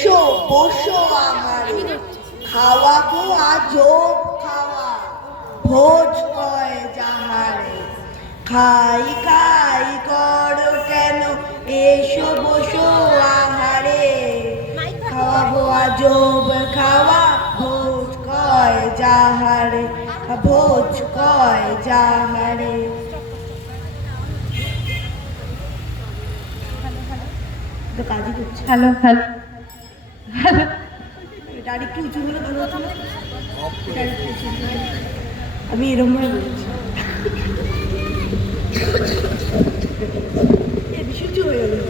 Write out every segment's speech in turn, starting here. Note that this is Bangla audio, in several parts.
এসো বসো আমার খাওয়াবো আজব খাওয়া। ভোজ কয় যাহারে। খাই খাই করো কেন? এসো বসো আহারে। খাওয়াবো আজব খাওয়া। ভোজ কয় যাহারে। ভোজ কয় যাহারে। Hello hello. উঁচু হলে ভালো হতো। আমি এরম ভাবে বলছি। উঁচু হয়ে গেল।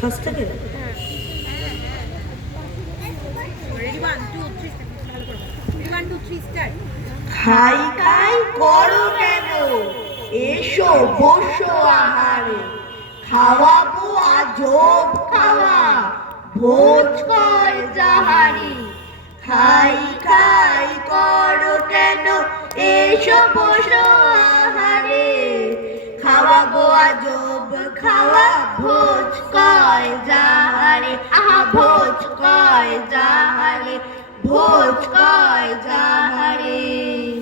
ফার্স্ট থেকে খাই খাই করো কেন? এসো, বসো আহারে। খাওয়াবো আজব খাওয়া। ভোজ কয় যাহারি। খাই খাই করো কেন? এসো, বসো আহারে। খাওয়াবো আজব খাওয়া। ভোজ কয় যাহারে। আহা, ভোজ কয় যাহারে। ভোজ কয় যাহারে।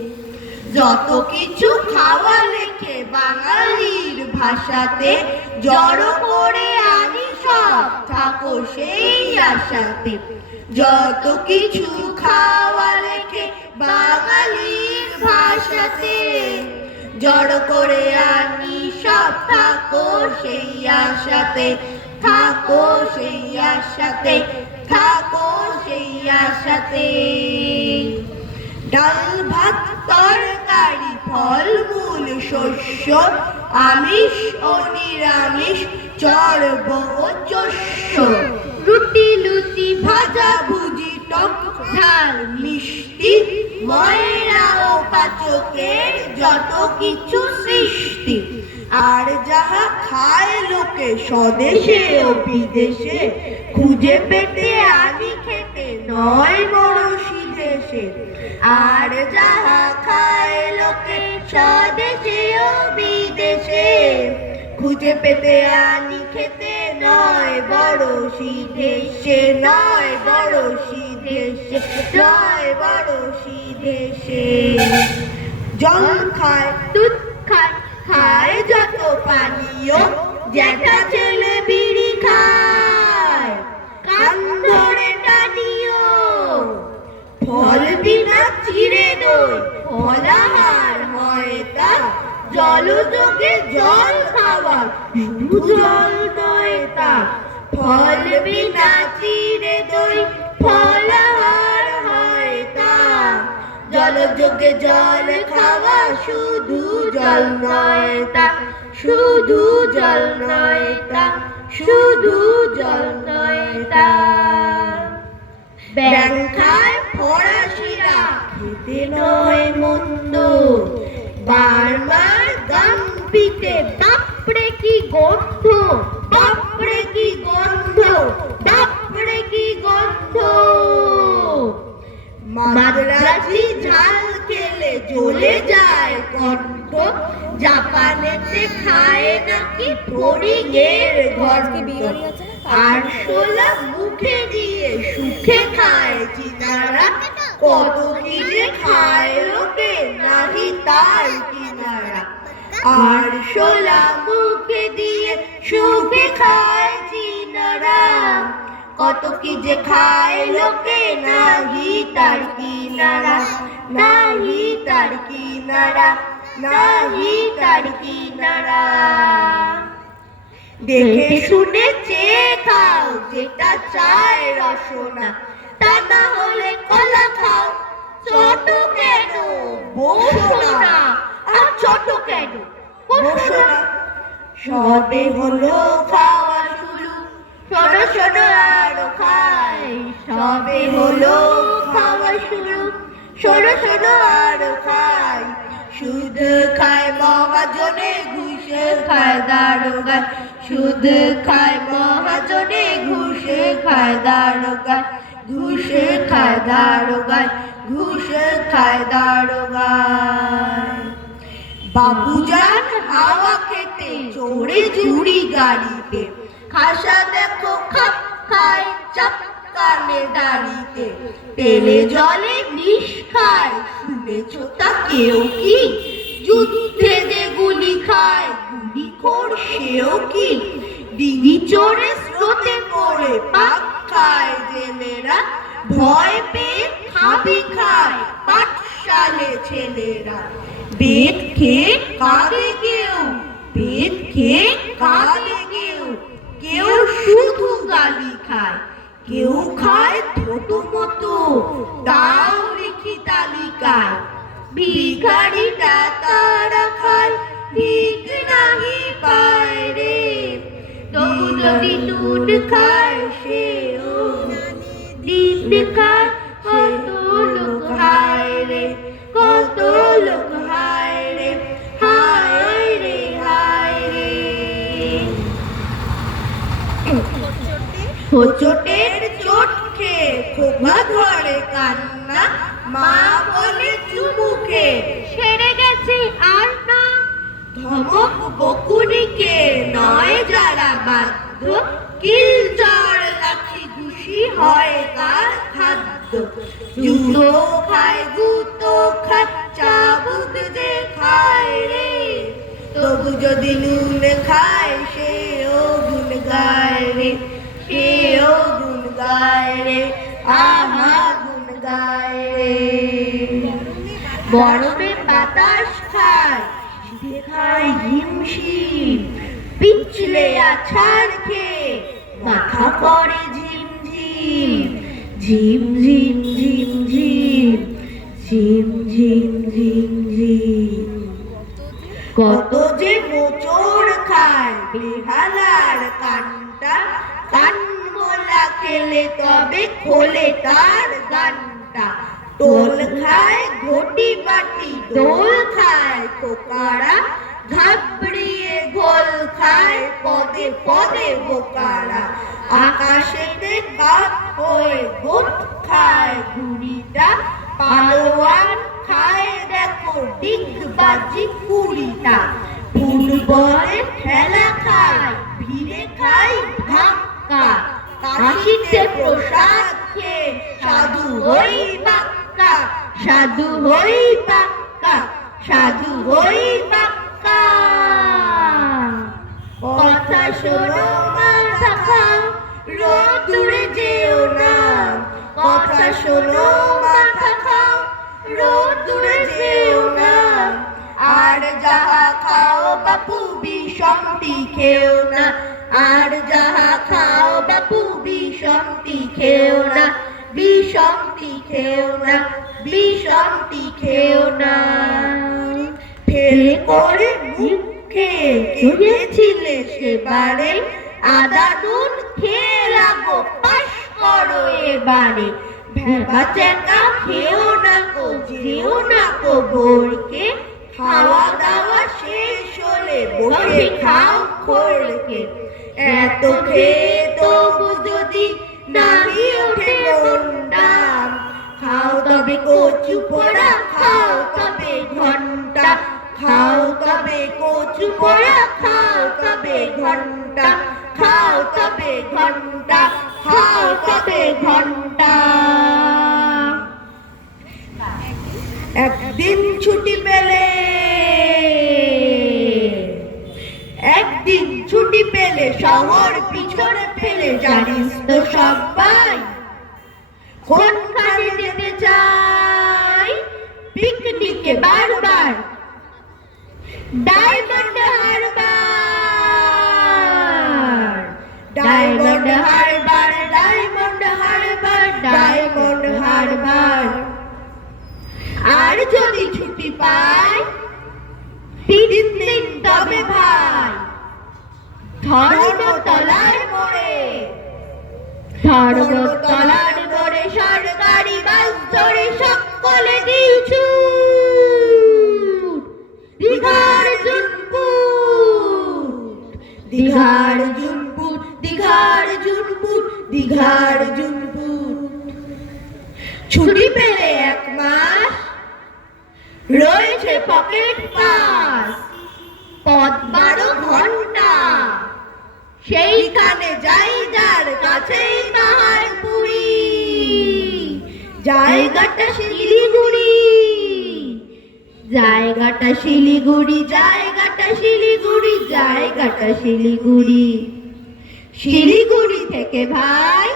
যত কিছু খাওয়া লেখে বাঙালির ভাষাতে, জড়ো করে আনি সব থাকো সেই আশাতে। যত কিছু খাওয়া লেখে বাঙালির ভাষাতে, জড় করে আনি সব থাকো সেই আশাতে থাকো সেই আশাতে থাকো সেই আশাতে। ডাল ভাত, তরকারি, ফলমূল, শস্য, আমিষ ও নিরামিষ, চর্ব ও চস্য। রুটি, লুচি, ভাজা, ভুজি, টক, ঝাল, মিষ্টি ময়রা ও পাচকের যত কিছু সৃষ্টি। আর যাহা খায় লোকে স্বদেশে ও বিদেশে, খুঁজে পেতে আনি খেতে নয় বড় আর যাহা খায় লোকে, স্বদেশে ও বিদেশে। খুঁজে পেতে আনি খেতে নয় বড় সিদেশে, নয় বড় সিদেশে, নয় বড় সিদেশে। জল খায়, দুধ খায় খায় যত পানীয়, জ্যাঠা ছেলে বিড়ি খায়। কান চিড়ে দই ফলাহার হয় তা জলযোগে জল খাওয়া শুধু জল নয় ফল বিনা চিড়ে দই ফলাহার হয় তা জলযোগে জল খাওয়া শুধু জল নয় তা, শুধু জল নয় তা, শুধু জল নয় তা। ব্যাংকায় ফরাসিরা খেতে নয় মন্দ। বারবার গান পিতে বাপরে কি গন্ধ? বাপরে কি গন্ধ? বাপরে কি গন্ধ? মাদ্রাজি ঝাল খেলে জ্বলে যায় কণ্ঠ। জাপানেতে খায় নাকি ফড়িংয়ের গর্ভ আর শোলা মুখে দিয়ে সুখে খায় চিনারা কত কি যে খায় লোকে নাহি তার কিনারা। আর শোলা মুখে দিয়ে সুখে খায় চিনারা কত কি যে খায় লোকে নাহি তার কিনারা। নাহি তার কিনারা, নাহি তার কিনারা। দেখে শুনে চেয়ে খাও যেটা চায় রসনা। তা না হলে কলা খাও। ছোট কেন বসো না। আর ছোট কেন বসো না। সবে হলো খাওয়া শুরু। শোনো শোনো আরও খাই। সবে হলো খাওয়া শুরু। শোনো শোনো আরও খাই। সুদ খায় মহাজনে ঘুষে খায় দারোগা। সুদ খায়, মহাজনে ঘুষে খায় দারোগা ঘুষে খায় দারোগা ঘুষে খায় দারোগা বাবুজান হাওয়া খেতে চড়ে জুড়ি গাড়িতে খাসা দেখো, খাপ খায় চাপ কানে দাড়িতে। তেলে জলে বিষ খায়, শুনেছ তা কেউ কি? যুদ্ধে গুলি খায়। গুলি সেও কি? ডিঙি চড়ে স্রোতে পড়ে পাক খায় জেলেরা ভয় পেয়ে খাবি খায় পাঠশালে ছেলেরা। বেদ খেয়ে কাঁদে কেউ, বেদ খেয়ে কাঁদে কেউ। কেউ শুধু গালি খায়, কেউ খায় ছোট মতো। তাও লিখি তালিকায়। ভিখারিটা তারা খায় ঠিক নাহি পায় রে। তবু যদি নুন খায় সেও দিন খায়। কত লোক হায় রে কত লোক হায় রে হায় রে হায় রে। বাধ্য কিল চড় লাঠি ঘুষি হয় তার খাদ্য। জুতো খায়, গুতো খায় চাবুক খায় রে। তবু যদি নুন খায়, সেও গুণ গায় রে, সেও গুণ গায় রে, আহা গুণ গায় রে। গরমে বাতাস খায় খায় হিমশিম পিছলে আছাড় খেয়ে মাথা করে ঝিমঝিম, ঝিম ঝিম ঝিম ঝিম ঝিম ঝিম ঝিম ঝিম। কত যে মোচড় খায় বেহালার কানটা কান মোলা খেলে তবে খোলে তার গানটা। টোল খায় ঘটি বাটি দোল খায় খোকারা ঘাবড়িয়ে গোল খায়, পদে পদে বোকারা। আকাশেতে কাক হয়ে গোট খায় ঘুড়িটা পালোয়ান খায়, দেখো ডিগবাজি কুড়িটা। ফুটবলে খেলা খায়, ভিড়ে খায় ধাক্কা। কাশিতে প্রসাদ খেয়ে সাধু হই বাক্কা। সাধু হই বাক্কা, সাধু হই বাক্কা। কথা শোনো মাথা খাও রোদুরে যেও না। কথা শোনো মাথা খাও রোদুরে যেও না। আর যাহা খাও বাপু বিষমটি খেও না। আর যাহা খাও বাপু বিষমটি খেও না। বিষমটি খেও না বিষমটি খেও না। করে মুখে চলেছিলে সেবারে আদা নুন খেয়ে লাগো, পাশ করো এবারে। ভেবা চেকা খেও না কো যেও না কো বোরকে খাওয়া দাওয়া শেষ হলে বসে খাও খোরকে। এত খেয়ে তবু যদি নামি ওঠে মনটা, খাও তবে কচু পোড়া, খাও তবে ঘণ্টা। খাও তবে কচু পোড়া, খাও তবে ঘণ্টা, খাও তবে ঘণ্টা, খাও তবে ঘণ্টা। একদিন ছুটি পেলে, একদিন ছুটি পেলে শহর পিছনে ফেলে, জানিস তো সবাই কোনখানে তবে ভাই ধর্মতলার মোড়ে। ধর্মতলার মোড়ে সরকারি বাস ধরে সকলে দিয়েছু দীঘার জুনপুর। দীঘার জুনপুর দীঘার জুনপুর দীঘার জুনপুর। ছুটি পেলে এক মাস, রয়েছে পকেট পাস। পথ বারো ঘণ্টা। সেইখানে যাই যার কাছেই তাহার পুরী। জায়গাটা শিলিগুড়ি। জায়গাটা শিলিগুড়ি জায়গাটা শিলিগুড়ি জায়গাটা শিলিগুড়ি। শিলিগুড়ি থেকে ভাই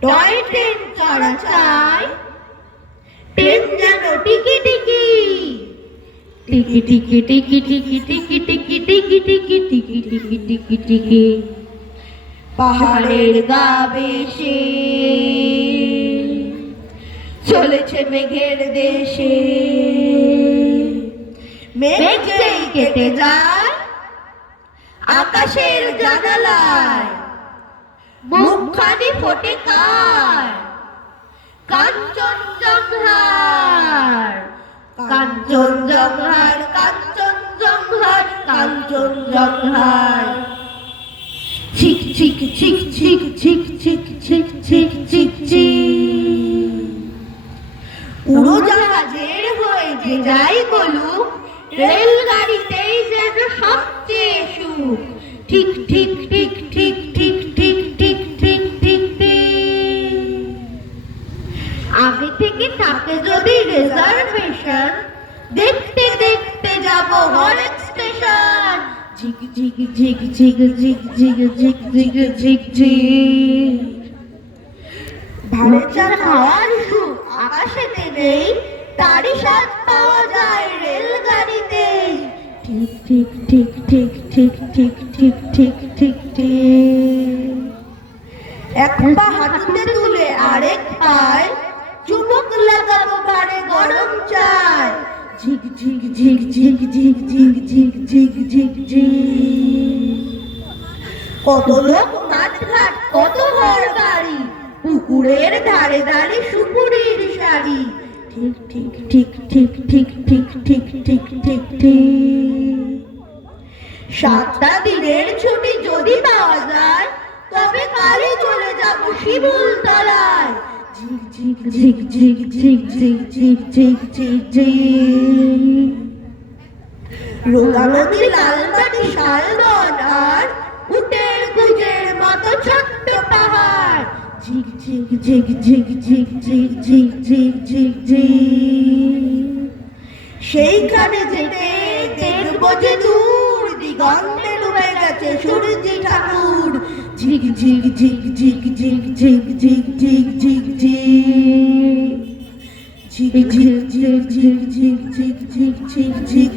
টয় ট্রেন চড়া চাই ট্রেন যেন টিকি টিকি। টিকি টিকি টিকি টিকি টিকি টিকি টিকি টিকি টিকি টিকি টিকি টিকি পাহাড়ের গা বেশে চলেছে মেঘের দেশে মেঘ কেটে যায় আকাশের জানালায় মুখখানি ফোটে কার কাঞ্চন উড়োজাহাজের হয়ে যে যাই বলুক রেলগাড়িতেই যেন সবচেয়ে সুখ। ঠিক ঠিক ঠিক ঠিক আগে থেকে থাকে যদি রিজার্ভেশন দেখতে দেখতে যাব হরেক স্টেশন ঝিক ঝিক ঝিক ঝিক ঝিক ঝিক ঝিক ঝিক ঝিক ঝিক। ভারতের খাওয়ার সুখ আকাশেতে নেই তারই স্বাদ পাওয়া যায় রেলগাড়িতে। ঠিক ঠিক ঠিক ঠিক ঠিক ঠিক ঠিক ঠিক ঠিক ঠিক। এক পা হাঁটুতে তুলে আরেক পায় চুমুক লাগাবো পারে গরম চায় ঝিক ঝিক ঝিক ঝিক ঝিক ঝিক ঝিক ঝিক ঝিক ঝিক। কত লোক মাঠ ঘাট কত ঘর বাড়ি পুকুরের ধারে ধারে সুপুরের শাড়ি। ঠিক ঠিক ঠিক ঠিক ঠিক ঠিক ঠিক ঠিক ঠিক ঠিক। সাতটা দিনের ছুটি যদি পাওয়া যায়, তবে কালে চলে যাব শিমুল তলায় ঝিক ঝিক ঝিক ঝিক ঝিক ঝিক ঝিক ঝিক ঝিক ঝিক রোগা লাল মাটি শালবন আর উটের গুজের মতো ছোট্ট পাহাড়। ঝিক ঝিক ঝিক ঝিক ঝিক ঝিক ঝিক ঝিক ঝিক ঝিক। সেইখানে যেতে দেখব যে দূর দিগন্তে ডুবে গেছে সূর্যি ঠাকুর। jig jig jig jig jig jig jig jig jig jig jig jig jig jig jig jig jig jig